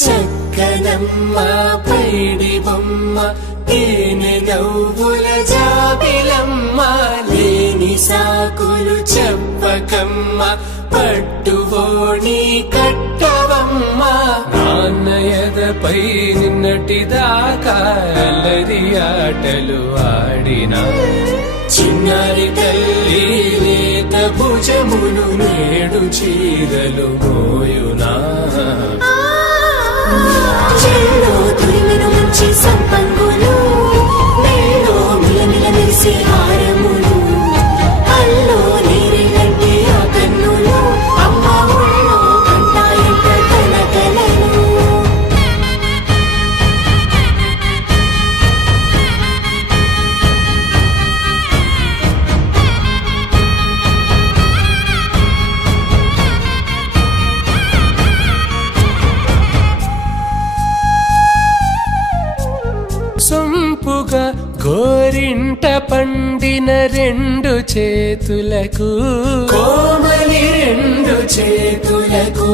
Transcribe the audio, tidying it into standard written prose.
చక్కనమ్మ పైడి బొమ్మ తేనె నవ్వుల జాబిలమ్మ లేని సాకులు చెప్పకమ్మ పట్టువోణి కట్టవమ్మ నాన్నయదపై నిన్నటిదాకా అల్లరి ఆటలు ఆడినా చిన్నారి తల్లి లేత భుజములు నేడు చీరలు మోయునా చెల్లో తురిమిను మంచి సంపంగులు మేలో మిలమిల మెరిసే హారములు అల్లో నీరిలంటే ఆ కన్నులు అమ్మ ఒళ్ళో కంటాయంట కలకలను సొంపుగా గోరింట పండిన రెండు చేతులకు కోమలి రెండు చేతులకు